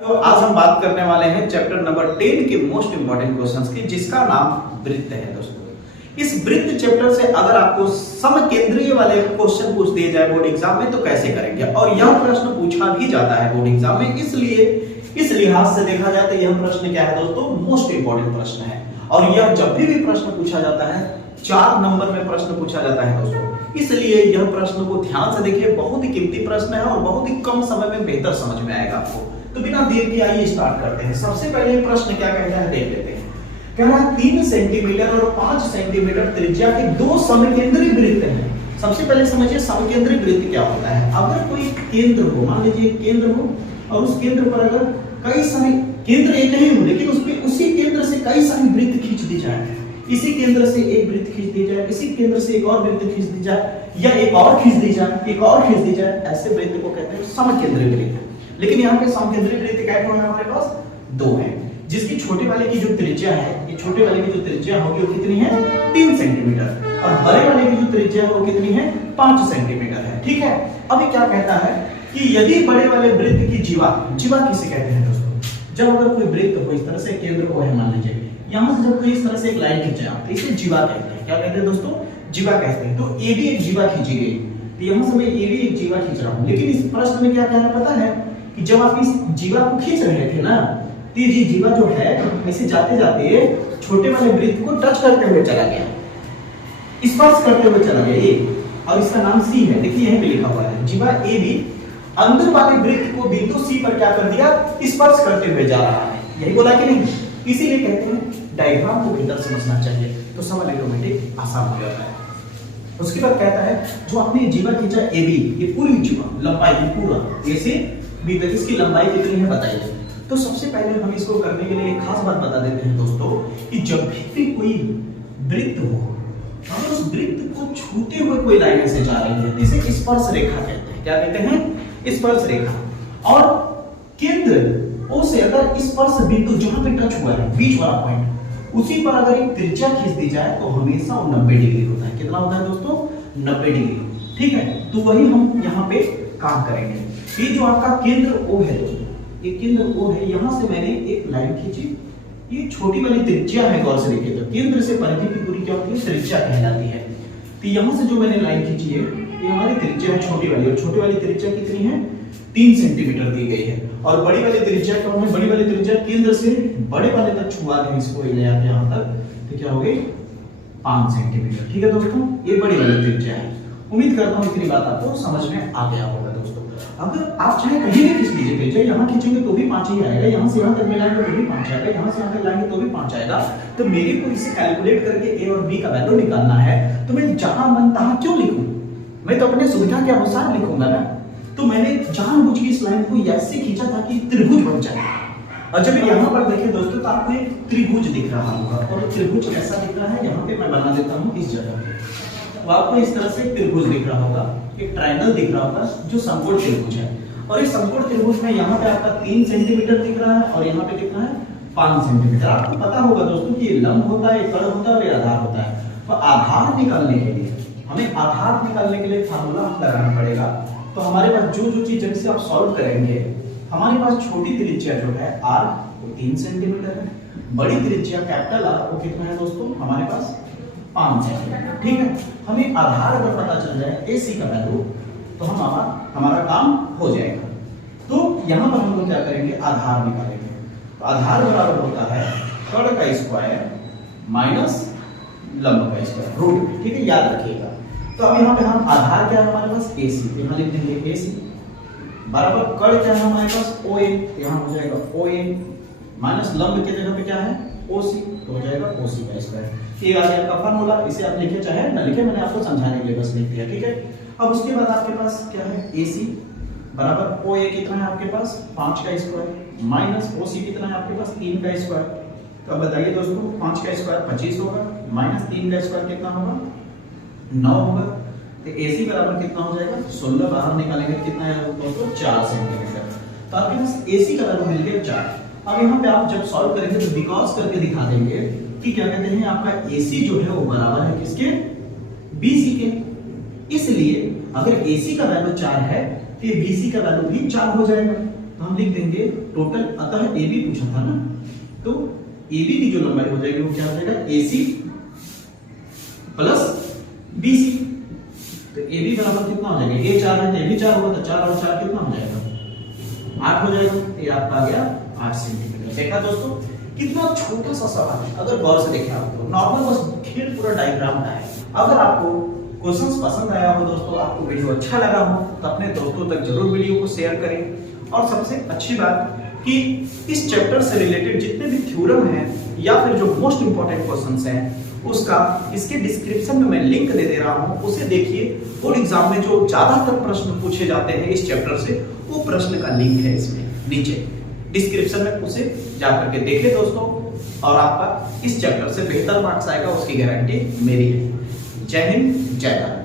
तो आज हम बात करने वाले हैं चैप्टर नंबर 10 के मोस्ट इंपॉर्टेंट क्वेश्चंस की, जिसका नाम वृत्त है। दोस्तों इस वृत्त चैप्टर से अगर आपको समकेंद्रीय वाले क्वेश्चन पूछ दिए जाए बोर्ड एग्जाम में तो कैसे करेंगे, और यह प्रश्न पूछा भी जाता है बोर्ड एग्जाम में, इसलिए इस लिहाज से देखा जाए तो यह प्रश्न क्या है दोस्तों, मोस्ट इंपॉर्टेंट प्रश्न है। और यह जब भी प्रश्न पूछा जाता है 4 नंबर में प्रश्न पूछा जाता है दोस्तों, इसलिए यह प्रश्न को ध्यान से देखिए, बहुत ही कीमती प्रश्न है और बहुत ही कम समय में बेहतर समझ में आएगा आपको। तो बिना देर के आइए स्टार्ट करते हैं। सबसे पहले प्रश्न क्या कहता है देख लेते हैं। कह रहा है 3 सेंटीमीटर और 5 सेंटीमीटर त्रिज्या के 2 समकेंद्री वृत्त हैं। सबसे पहले समझिए समकेंद्री वृत्त क्या होता है। अगर कोई केंद्र हो, मान लीजिए केंद्र हो, और उस केंद्र पर अगर कई सारे केंद्र एक ही हो, लेकिन उसपे उसी केंद्र से कई सारे वृत्त खींच दी जाए, इसी केंद्र से एक वृत्त खींच दी जाए, इसी केंद्र से एक और वृत्त खींच दी जाए, या एक और खींच दी जाए, एक और खींच दी जाए, ऐसे वृत्त को कहते हैं समकेंद्री वृत्त। लेकिन यहाँ पे समकेंद्री वृत्त क्या है हमारे पास 2 है, जिसकी छोटे वाले की जो त्रिज्या है, ये छोटे वाले की जो त्रिज्या होगी वो कितनी है 3 सेंटीमीटर, और बड़े वाले की जो त्रिज्या है वो कितनी है 5 सेंटीमीटर है। ठीक है, अभी क्या कहता है कि यदि बड़े वाले वृत्त की जीवा किसे कहते हैं दोस्तों, जब अगर कोई वृत्त हो इस तरह से केंद्र को है, मान लीजिए यहां से जब कोई इस तरह से एक लाइन खींचे तो इसे जीवा कहते हैं। क्या कहते हैं दोस्तों, जीवा कहते हैं। तो AB एक जीवा खींची गई, तो यहां से मैं AB एक जीवा खींच रहा हूं, लेकिन इस प्रश्न में क्या कहना पता है कि जब आप इस जीवा को खींच रहे थे ना, तो ये जीवा जो है ऐसे जाते जाते छोटे वाले वृत्त को टच करते हुए चला गया, स्पर्श करते हुए चला गया ये, और इसका नाम C है। देखिए यहीं पे लिखा हुआ है जीवा AB अंदर वाले वृत्त को बिंदु C पर क्या कर दिया, स्पर्श करते हुए जा रहा है। यही बोला कि नहीं, इसीलिए कहते हैं डायग्राम को बेहतर समझना चाहिए, तो समझ ऑटोमेटिक आसान हो जाता है। उसके बाद कहता है जो आपने जीवा खींचा AB, ये पूरी जीवा लंबाई पूरा A से B तक, इसकी लंबाई कितनी है बताइए। तो सबसे पहले हम इसको करने के लिए एक खास बात बता देते हैं दोस्तों कि जब भी कोई वृत्त हो, अगर उस वृत्त को छूते हुए कोई लाइन से जा रही है, इसे स्पर्श रेखा कहते हैं। क्या कहते हैं, स्पर्श रेखा। और केंद्र O से अगर स्पर्श बिंदु जहां पे टच हुआ है बीच वाला पॉइंट, उसी पर अगर एक त्रिज्या खींच दी जाए तो हमेशा वो 90 डिग्री होता है। कितना होता है दोस्तों, 90 डिग्री। ठीक है, तो वही हम यहाँ पे काम करेंगे। ये जो आपका केंद्र O है दोस्तों, ये केंद्र O है, यहाँ से मैंने एक लाइन खींची, ये छोटी वाली त्रिज्या है, गौर से देखिए तो केंद्र से परिधि की दूरी क्या होती है, त्रिज्या कहलाती है। तो यहाँ से जो मैंने लाइन खींची है ये हमारी त्रिज्या है छोटी वाली, और छोटी वाली त्रिज्या कितनी है 3 सेंटीमीटर दी गई है। और बड़ी वाली त्रिज्या क्या होगी, बड़ी वाली त्रिज्या केंद्र से बड़े वाले तक छुआ दें इसको ले आते यहाँ तक, तो क्या हो गई 5 सेंटीमीटर। ठीक है दोस्तों, ये बड़ी वाली त्रिज्या है। उम्मीद करता हूँ इतनी बात आपको समझ में आ गया होगा दोस्तों। अगर आप चाहे कहीं भी खींच लीजिए त्रिज्या, यहाँ खींचेंगे तो भी 5 ही आएगा, यहाँ से यहाँ तक मिलाएंगे तो भी 5 आएगा, यहाँ से यहाँ तक लाएंगे तो भी 5 आएगा। तो मेरे को इसे कैलकुलेट करके A और B का वैल्यू निकालना है, तो मैं जहां मन तहां क्यों लिखूं, मैं तो अपने सुविधा के अनुसार लिखूंगा ना। तो मैंने जानबूझ के इस लाइन को ऐसे खींचा ताकि त्रिभुज बन जाए। और जब यहाँ पर देखिए दोस्तों तो आपको एक त्रिभुज दिख रहा होगा, और त्रिभुज कैसा दिख रहा है, यहाँ पे मैं बना देता हूँ इस जगह पे, तो आपको इस तरह से त्रिभुज दिख रहा होगा, एक ट्रायंगल दिख रहा होगा जो समकोण त्रिभुज है। और इस समकोण त्रिभुज में यहाँ पे आपका 3 सेंटीमीटर दिख रहा है, और यहाँ पे कितना है 5 सेंटीमीटर। आपको पता होगा दोस्तों कि ये लंब होता है, कर्ण होता है और ये आधार होता है। तो आधार निकालने के लिए हमें आधार निकालने के लिए फार्मूला लगाना पड़ेगा। तो हमारे पास जो चीज जैसे आप सॉल्व करेंगे, हमारे पास छोटी त्रिज्या जो है R वो 3 सेंटीमीटर है, बड़ी त्रिज्या कैपिटल R वो कितना है दोस्तों हमारे पास 5 सेंटीमीटर। ठीक है, हमें आधार अगर पता चल जाए AC का वैल्यू, तो हमारा काम हो जाएगा। तो यहाँ पर हम लोग क्या करेंगे, आधार निकालेंगे। तो आधार बराबर होता है कर्ण का स्क्वायर माइनस लंब का स्क्वायर रूट। ठीक है, याद रखिएगा। तो अब यहाँ पे हम आधार क्या है हमारे पास AC, यहाँ लिख देंगे AC बराबर कर्ण क्या है हमारे पास OA, यहाँ हो जाएगा OA माइनस लंब के जगह पे क्या है OC, तो हो जाएगा OC का स्क्वायर। ये आ गया आपका फार्मूला। इसे आप लिखे चाहे ना लिखे, मैंने आपको समझाने के लिए बस लिख दिया। ठीक है, अब उसके बाद आपके पास क्या है AC बराबर OA कितना है आपके पास 5 का स्क्वायर माइनस OC कितना है आपके पास 3 का स्क्वायर। तो अब बताइए दोस्तों 5 का स्क्वायर 25 होगा, माइनस 3 का स्क्वायर कितना होगा 9 होगा। तो AC बराबर कितना हो जाएगा 16, बाहर निकालेंगे कितना है दोस्तों 4 सेंटीमीटर। तो आपके पास AC का वैल्यू मिल गया 4। अब यहाँ पे आप जब सॉल्व करेंगे तो बिकॉज करके दिखा देंगे कि क्या कहते हैं आपका AC जो है वो बराबर है किसके, BC के। इसलिए अगर AC का वैल्यू 4 है तो BC का वैल्यू भी 4 हो जाएगा। तो हम लिख देंगे टोटल, अतः ए बी पूछा था ना, तो ए बी की जो लंबाई हो जाएगी वो क्या हो जाएगा, ए सी प्लस बी सी। तो ए बी बराबर कितना हो जाएगा, ए 4 है तो ए भी 4 होगा, तो 4 और 4 कितना हो जाएगा, 8 हो जाएगा। ये आपका आ गया 8 सेंटीमीटर। देखा दोस्तों कितना छोटा सा सवाल है, अगर गौर से देखें आप तो नॉर्मल बस खेल पूरा डायग्राम का है। अगर आपको क्वेश्चंस पसंद आया हो दोस्तों, आपको वीडियो अच्छा लगा हो तो अपने दोस्तों तक जरूर वीडियो को शेयर करें। और सबसे अच्छी बात कि इस चैप्टर से रिलेटेड जितने भी थ्योरम हैं या फिर जो मोस्ट इंपॉर्टेंट क्वेश्चंस हैं उसका इसके डिस्क्रिप्शन में मैं लिंक दे दे रहा हूं, उसे देखिए। बोर्ड एग्जाम में जो ज्यादातर प्रश्न पूछे जाते हैं इस चैप्टर से, वो प्रश्न का लिंक है इसमें नीचे डिस्क्रिप्शन में, उसे जाकर के देखें दोस्तों। और आपका इस चैप्टर से बेहतर मार्क्स आएगा उसकी गारंटी मेरी है। जय हिंद, जय भारत।